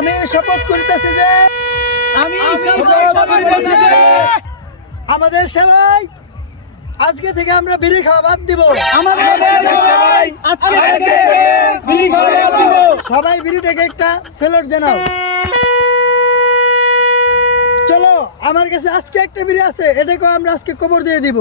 আমি শপথ করিতেছি যে আমাদের সেবায় আজকে থেকে আমরা বিড়ি খাওয়া বাদ দিব। সবাই বিড়িটাকে একটা সেলট জানাও। চলো, আমার কাছে আজকে একটা বিড়ি আছে, এটাকেও আমরা আজকে কবর দিয়ে দিব।